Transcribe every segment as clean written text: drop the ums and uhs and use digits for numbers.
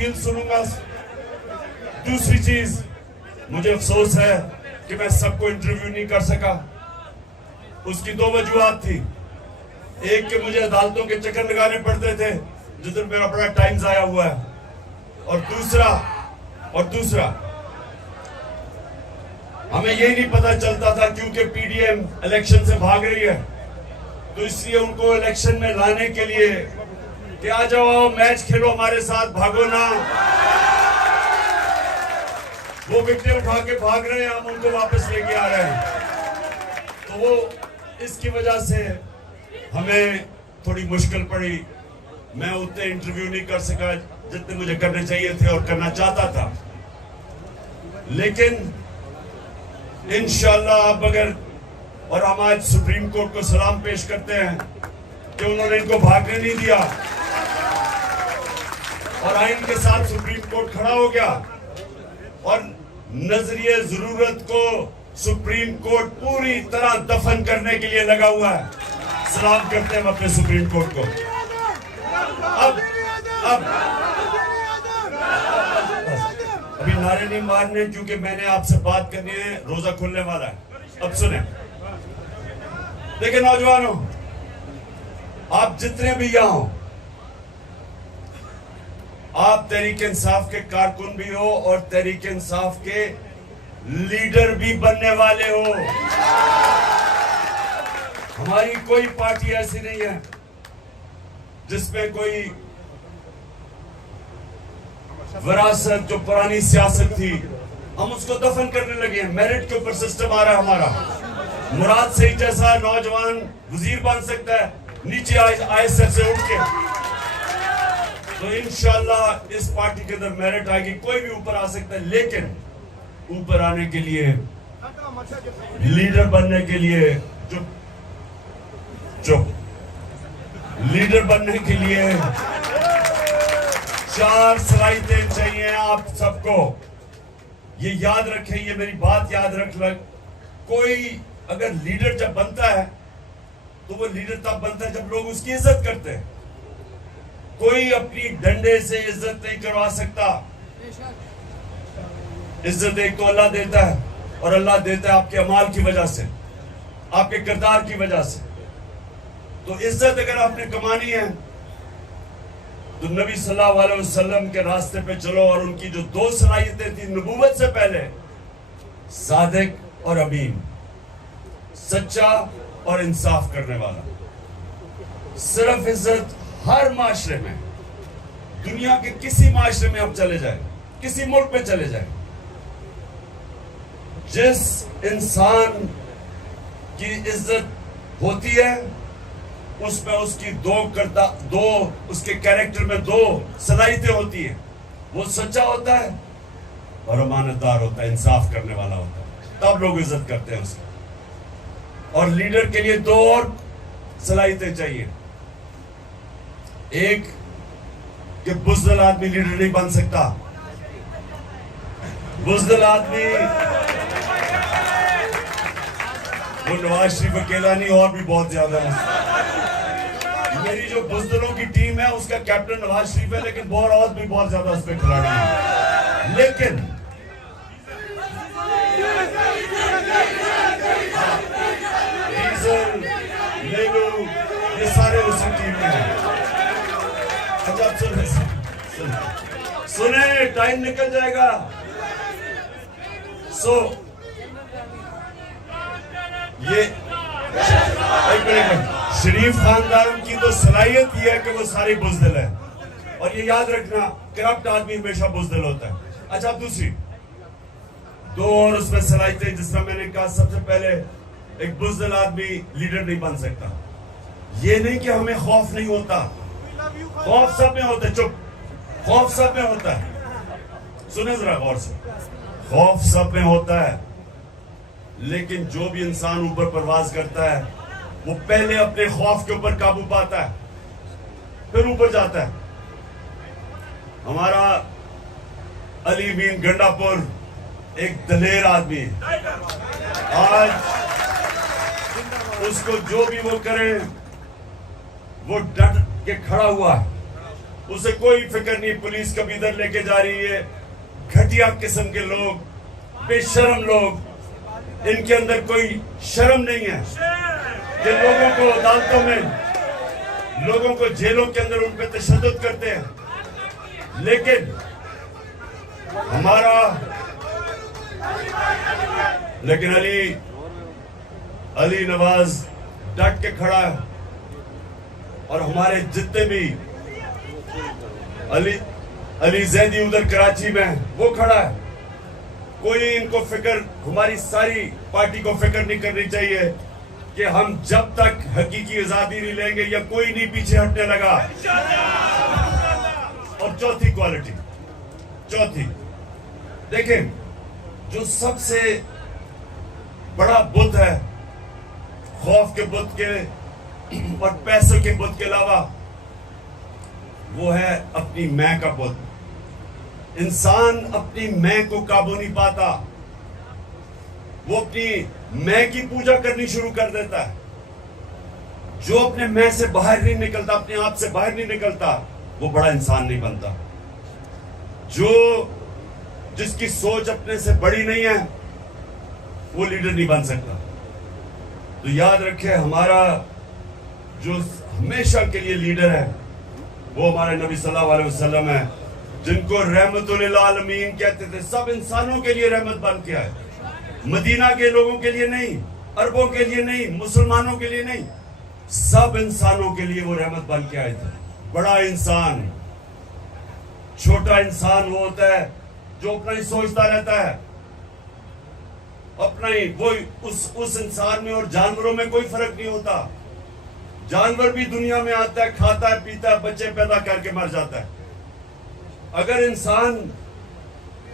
सुनूंगा। दूसरी चीज, मुझे अफसोस है कि मैं सबको इंटरव्यू नहीं कर सका। उसकी दो वजूहत थी। एक कि मुझे अदालतों के चक्कर लगाने पड़ते थे जिधर मेरा बड़ा टाइम जाया हुआ है, और दूसरा हमें यही नहीं पता चलता था क्योंकि पीडीएम इलेक्शन से भाग रही है, तो इसलिए उनको इलेक्शन में लाने के लिए कि आ जाओ मैच खेलो हमारे साथ, भागो ना। वो विकेट उठा के भाग रहे हैं, हम उनको वापस लेके आ रहे हैं। तो वो इसकी वजह से हमें थोड़ी मुश्किल पड़ी। मैं उतने इंटरव्यू नहीं कर सका जितने मुझे करने चाहिए थे और करना चाहता था। लेकिन इंशाल्लाह अब अगर, और हम आज सुप्रीम कोर्ट को सलाम पेश करते हैं कि उन्होंने इनको भागने नहीं दिया और आइन के साथ सुप्रीम कोर्ट खड़ा हो गया और नजरिए जरूरत को सुप्रीम कोर्ट पूरी तरह दफन करने के लिए लगा हुआ है। सलाम करते हैं अपने सुप्रीम कोर्ट को। अब अभी नारे नहीं मारने क्योंकि मैंने आपसे बात करनी है, रोजा खुलने वाला है। अब सुने, देखिए नौजवानों, आप जितने भी यहां हो, आप तहरीक इंसाफ के कारकुन भी हो और तहरीक इंसाफ के लीडर भी बनने वाले हो। हमारी कोई पार्टी ऐसी नहीं है जिसमें कोई विरासत जो पुरानी सियासत थी हम उसको दफन करने लगे हैं। मेरिट के ऊपर सिस्टम आ रहा है हमारा। मुराद सईद जैसा नौजवान वजीर बन सकता है नीचे आईएसएफ से उठ के। तो इंशाल्लाह इस पार्टी के अंदर मेरिट आएगी, कोई भी ऊपर आ सकता है। लेकिन ऊपर आने के लिए, लीडर बनने के लिए, चुप लीडर बनने के लिए 4 सलाहियतें चाहिए आप सबको। ये याद रखें, ये मेरी बात याद रख लग। कोई अगर लीडर जब बनता है तो वो लीडर तब बनता है जब लोग उसकी इज्जत करते हैं। कोई अपनी डंडे से इज्जत नहीं करवा सकता। इज्जत एक तो अल्लाह देता है, और अल्लाह देता है आपके अमाल की वजह से, आपके किरदार की वजह से। तो इज्जत अगर आपने कमानी है तो नबी सल्लल्लाहु अलैहि वसल्लम के रास्ते पे चलो। और उनकी जो 2 सलाहियतें थी नबूवत से पहले, सादिक और अमीन, सच्चा और इंसाफ करने वाला। सिर्फ इज्जत हर माशरे में, दुनिया के किसी माशरे में आप चले जाए, किसी मुल्क में चले जाए, जिस इंसान की इज्जत होती है उसमें उसकी दो उसके कैरेक्टर में 2 सलाहियतें होती है। वो सच्चा होता है और अमानतदार होता है, इंसाफ करने वाला होता है, तब लोग इज्जत करते हैं उसकी। और लीडर के लिए 2 और सलाहियतें चाहिए। एक कि बुज़दिल आदमी लीडर नहीं बन सकता। बुज़दिल आदमी, वो नवाज शरीफ अकेला नहीं, और भी बहुत ज्यादा है। मेरी जो बुज़दिलों की टीम है उसका कैप्टन नवाज शरीफ है, लेकिन और भी बहुत ज्यादा उस पर खिलाड़ी है। लेकिन डीजल, लेलू, ये सारे उसी टीम में हैं। अच्छा सुने, टाइम निकल जाएगा। ये एक मिनट, शरीफ खानदान की तो सलाहियत यह है कि वो सारी बुज़दिल है, और ये याद रखना करप्ट आदमी हमेशा बुज़दिल होता है। अच्छा, दूसरी 2 और उसमें सलाहियतें, जिसमें मैंने कहा सबसे पहले एक बुज़दिल आदमी लीडर नहीं बन सकता। ये नहीं कि हमें खौफ नहीं होता, खौफ सब में होता है। चुप, खौफ सब में होता है। सुने जरा गौर से, खौफ सब में होता है, लेकिन जो भी इंसान ऊपर परवाज करता है वो पहले अपने खौफ के ऊपर काबू पाता है, फिर ऊपर जाता है। हमारा अली मीन गंडापुर एक दलेर आदमी है। आज उसको जो भी वो करे वो डट के खड़ा हुआ है। उसे कोई फिक्र नहीं पुलिस कब इधर लेके जा रही है। घटिया किस्म के लोग, बेशर्म लोग, इनके अंदर कोई शर्म नहीं है कि लोगों को अदालतों में, लोगों को जेलों के अंदर उन पर तशद्दुद करते हैं। लेकिन अली नवाज डट के खड़ा है और हमारे जितने भी अली जैदी उधर कराची में वो खड़ा है। कोई इनको फिक्र, हमारी सारी पार्टी को फिक्र नहीं करनी चाहिए कि हम जब तक हकीकी आजादी नहीं लेंगे या कोई नहीं पीछे हटने लगा। और चौथी क्वालिटी, चौथी देखें, जो सबसे बड़ा बुत है खौफ के बुत के और पैसों के बुत के अलावा, वो है अपनी मैं का बुत। इंसान अपनी मैं को काबू नहीं पाता, वो अपनी मैं की पूजा करनी शुरू कर देता है। जो अपने मैं से बाहर नहीं निकलता, अपने आप से बाहर नहीं निकलता, वो बड़ा इंसान नहीं बनता। जिसकी सोच अपने से बड़ी नहीं है, वो लीडर नहीं बन सकता। तो याद रखें, हमारा जो हमेशा के लिए लीडर है वो हमारे नबी सल्लल्लाहु अलैहि वसल्लम है, जिनको रहमतुल आलमीन कहते थे। सब इंसानों के लिए रहमत बन के आए, मदीना के लोगों के लिए नहीं, अरबों के लिए नहीं, मुसलमानों के लिए नहीं, सब इंसानों के लिए वो रहमत बन के आए थे। बड़ा इंसान, छोटा इंसान वो होता है जो अपना ही सोचता रहता है, अपना ही, वो उस इंसान में और जानवरों में कोई फर्क नहीं होता। जानवर भी दुनिया में आता है, खाता है, पीता है, बच्चे पैदा करके मर जाता है। अगर इंसान,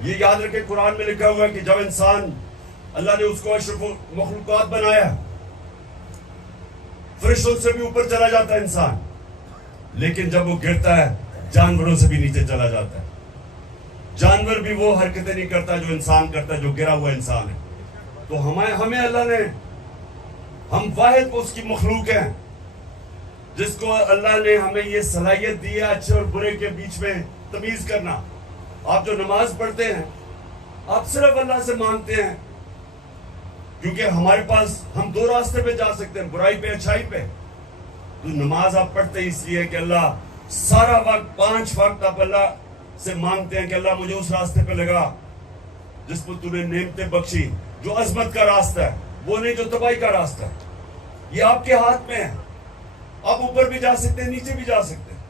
ये याद रखे, कुरान में लिखा हुआ है कि जब इंसान, अल्लाह ने उसको अशरफुल मखलूकात बनाया, फरिश्तों से भी ऊपर चला जाता है इंसान, लेकिन जब वो गिरता है जानवरों से भी नीचे चला जाता है। जानवर भी वो हरकतें नहीं करता जो इंसान करता है, जो गिरा हुआ इंसान है। तो हमें अल्लाह ने, हम वाहिद उसकी मखलूक हैं जिसको अल्लाह ने हमें ये सलाहियत दी है अच्छे और बुरे के बीच में तमीज करना। आप जो नमाज पढ़ते हैं, आप सिर्फ अल्लाह से मांगते हैं, क्योंकि हमारे पास, हम दो रास्ते पे जा सकते हैं, बुराई पे, अच्छाई पे। तो नमाज आप पढ़ते इसलिए कि अल्लाह, सारा वक्त 5 वक्त आप अल्लाह से मांगते हैं कि अल्लाह मुझे उस रास्ते पे लगा जिस पर तूने नेमतें बख्शी, जो अजमत का रास्ता है, वो नहीं जो तबाही का रास्ता है। ये आपके हाथ में है, आप ऊपर भी जा सकते हैं, नीचे भी जा सकते हैं।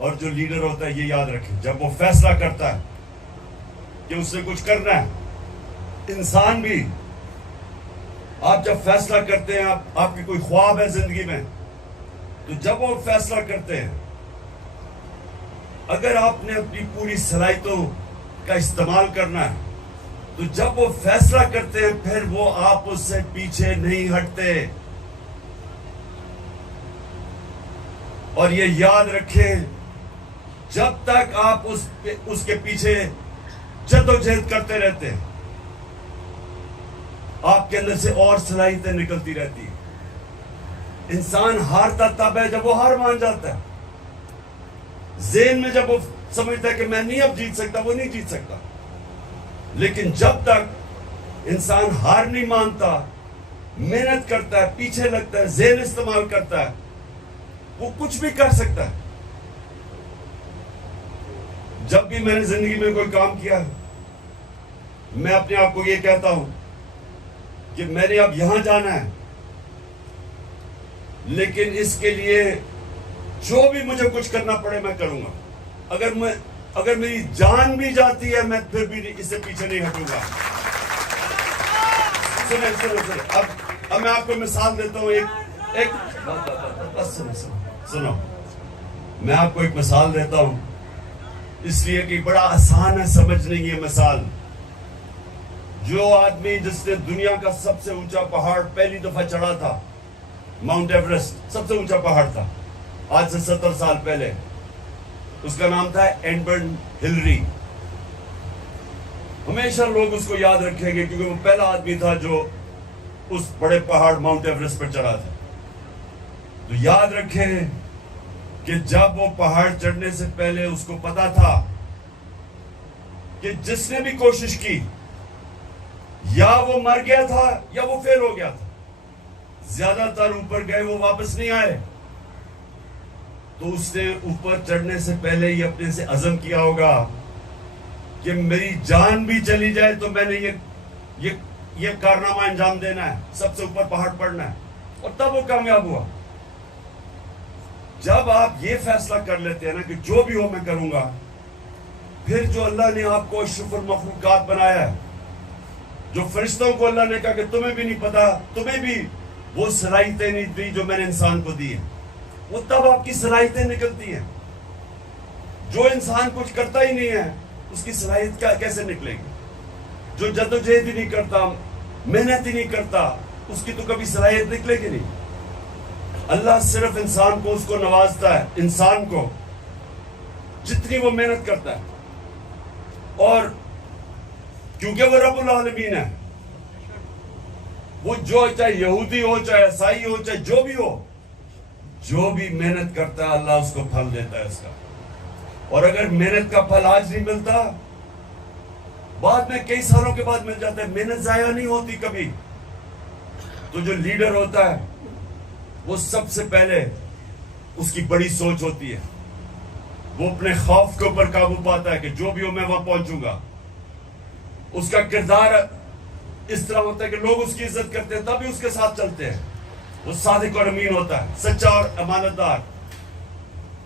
और जो लीडर होता है, ये याद रखें, जब वो फैसला करता है कि उससे कुछ करना है, इंसान भी, आप जब फैसला करते हैं, आपके कोई ख्वाब है जिंदगी में, तो जब वो फैसला करते हैं, अगर आपने अपनी पूरी सलाहियतों का इस्तेमाल करना है, तो जब वो फैसला करते हैं, फिर वो आप उससे पीछे नहीं हटते। और ये याद रखें, जब तक आप उसके पीछे जद्दोजहद करते रहते हैं, आपके अंदर से और सलाहियतें निकलती रहती है। इंसान हारता तब है जब वो हार मान जाता है। ज़हन में जब वो समझता है कि मैं नहीं अब जीत सकता, वो नहीं जीत सकता। लेकिन जब तक इंसान हार नहीं मानता, मेहनत करता है, पीछे लगता है, ज़हन इस्तेमाल करता है, वो कुछ भी कर सकता है। जब भी मैंने जिंदगी में कोई काम किया, मैं अपने आप को ये कहता हूं कि मैंने अब यहां जाना है, लेकिन इसके लिए जो भी मुझे कुछ करना पड़े मैं करूंगा। अगर मेरी जान भी जाती है, मैं फिर भी इससे पीछे नहीं हटूंगा। सुनो, अब मैं आपको मिसाल देता हूं। सुनो, मैं आपको एक मिसाल देता हूं, इसलिए कि बड़ा आसान है समझने की ये मिसाल। जो आदमी जिसने दुनिया का सबसे ऊंचा पहाड़ पहली दफा चढ़ा था, माउंट एवरेस्ट सबसे ऊंचा पहाड़ था, आज से 70 साल पहले, उसका नाम था एडमंड हिलरी। हमेशा लोग उसको याद रखेंगे क्योंकि वो पहला आदमी था जो उस बड़े पहाड़ माउंट एवरेस्ट पर चढ़ा था। तो याद रखें कि जब वो पहाड़ चढ़ने से पहले उसको पता था कि जिसने भी कोशिश की या वो मर गया था या वो फेल हो गया था। ज्यादातर ऊपर गए वो वापस नहीं आए। तो उसने ऊपर चढ़ने से पहले ही अपने से अज़म किया होगा कि मेरी जान भी चली जाए तो मैंने ये कारनामा अंजाम देना है, सबसे ऊपर पहाड़ पड़ना है। और तब वो कामयाब हुआ। जब आप ये फैसला कर लेते हैं ना कि जो भी हो मैं करूंगा, फिर जो अल्लाह ने आपको अशरफुल मखलूकात बनाया है, जो फरिश्तों को अल्लाह ने कहा कि तुम्हें भी नहीं पता, तुम्हें भी वो सलाहियतें नहीं दी जो मैंने इंसान को दी है, वो तब आपकी सलाहियतें निकलती हैं। जो इंसान कुछ करता ही नहीं है उसकी सलाहियत कैसे निकलेगी? जो जद्दोजहद ही नहीं करता, मेहनत ही नहीं करता, उसकी तो कभी सलाहियत निकलेगी नहीं। अल्लाह सिर्फ इंसान को उसको नवाजता है, इंसान को जितनी वो मेहनत करता है। और क्योंकि वो रब्बुल आलमीन है, वो जो चाहे यहूदी हो, चाहे ईसाई हो, चाहे जो भी हो, जो भी मेहनत करता है अल्लाह उसको फल देता है उसका। और अगर मेहनत का फल आज नहीं मिलता, बाद में कई सालों के बाद मिल जाता है। मेहनत जाया नहीं होती कभी। तो जो लीडर होता है वो सबसे पहले उसकी बड़ी सोच होती है। वो अपने खौफ के ऊपर काबू पाता है कि जो भी हो मैं वहां पहुंचूंगा। उसका किरदार इस तरह होता है कि लोग उसकी इज्जत करते हैं, तभी उसके साथ चलते हैं। वो सादिक और अमीन होता है, सच्चा और अमानतदार।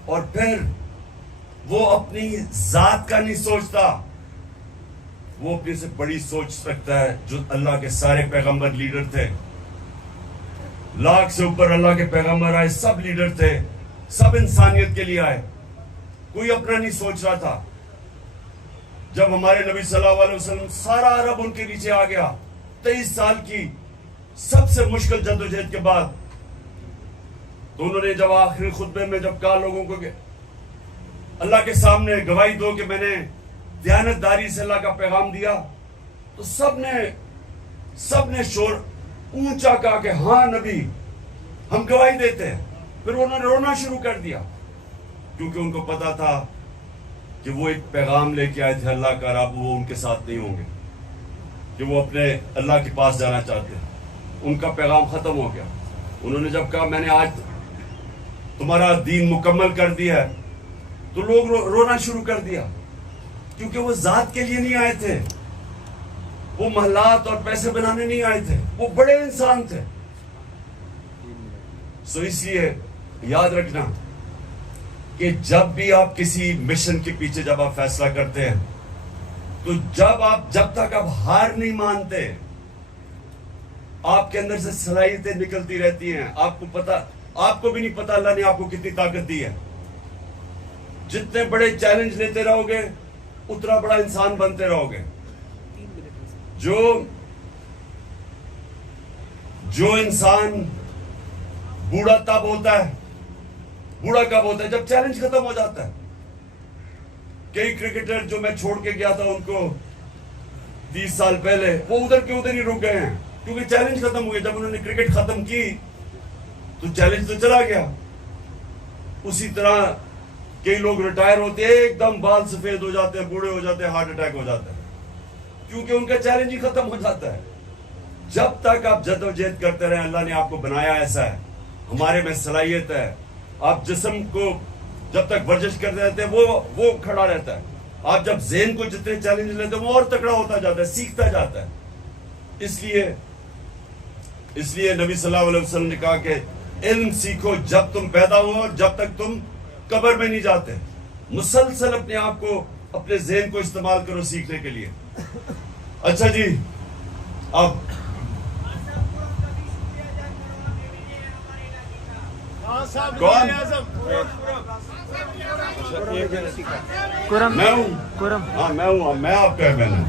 और फिर वो अपनी जात का नहीं सोचता, वो अपने से बड़ी सोच रखता है। जो अल्लाह के सारे पैगंबर लीडर थे, लाख से ऊपर अल्लाह के पैगंबर आए, सब लीडर थे, सब इंसानियत के लिए आए, कोई अपना नहीं सोच रहा था। जब हमारे नबी सल्लल्लाहु अलैहि वसल्लम, सारा अरब उनके नीचे आ गया, 23 साल की सबसे मुश्किल जद्दोजहद के बाद, तो उन्होंने जब आखिरी खुतबे में जब कहा लोगों को कि अल्लाह के सामने गवाही दो कि मैंने दयानतदारी से अल्लाह का पैगाम दिया, तो सबने शोर ऊंचा कहा कि हाँ नबी, हम गवाही देते हैं। फिर उन्होंने रोना शुरू कर दिया, क्योंकि उनको पता था कि वो एक पैगाम लेके आए थे अल्लाह का, अब वो उनके साथ नहीं होंगे, कि वो अपने अल्लाह के पास जाना चाहते हैं। उनका पैगाम खत्म हो गया। उन्होंने जब कहा मैंने आज तुम्हारा दीन मुकम्मल कर दिया है, तो लोग रोना शुरू कर दिया, क्योंकि वो जात के लिए नहीं आए थे, वो महलात और पैसे बनाने नहीं आए थे, वो बड़े इंसान थे। सो इसलिए याद रखना कि जब भी आप किसी मिशन के पीछे जब आप फैसला करते हैं, तो जब तक आप हार नहीं मानते, आपके अंदर से सलाहियतें निकलती रहती हैं। आपको भी नहीं पता अल्लाह ने आपको कितनी ताकत दी है। जितने बड़े चैलेंज लेते रहोगे, उतना बड़ा इंसान बनते रहोगे। जो इंसान बूढ़ा तब होता है, बूढ़ा कब होता है? जब चैलेंज खत्म हो जाता है। कई क्रिकेटर जो मैं छोड़ के गया था उनको 30 साल पहले, वो उधर के उधर ही रुक गए हैं, क्योंकि चैलेंज खत्म हो गया। जब उन्होंने क्रिकेट खत्म की तो चैलेंज तो चला गया। उसी तरह कई लोग रिटायर होते हैं, एकदम बाल सफेद हो जाते हैं, बूढ़े हो जाते हैं, हार्ट अटैक हो जाता है, क्योंकि उनका चैलेंज ही खत्म हो जाता है। जब तक आप जद्दोजहद करते रहे, अल्लाह ने आपको बनाया ऐसा है, हमारे में सलाहियत है। आप जिस्म को जब तक वर्जिश करते रहते हैं, वो खड़ा रहता है। आप जब ज़हन को जितने चैलेंज लेते हैं, वो और तगड़ा होता जाता है, सीखता जाता है। इसलिए नबी सल्लल्लाहु अलैहि वसल्लम ने कहा कि इल्म सीखो जब तुम पैदा हो और जब तक तुम कब्र में नहीं जाते। मुसलसल अपने आप को, अपने ज़हन को इस्तेमाल करो सीखने के लिए। अच्छा जी, अब कौन? मैं हूँ। हाँ मैं हूँ, मैं आपका बहन हूँ।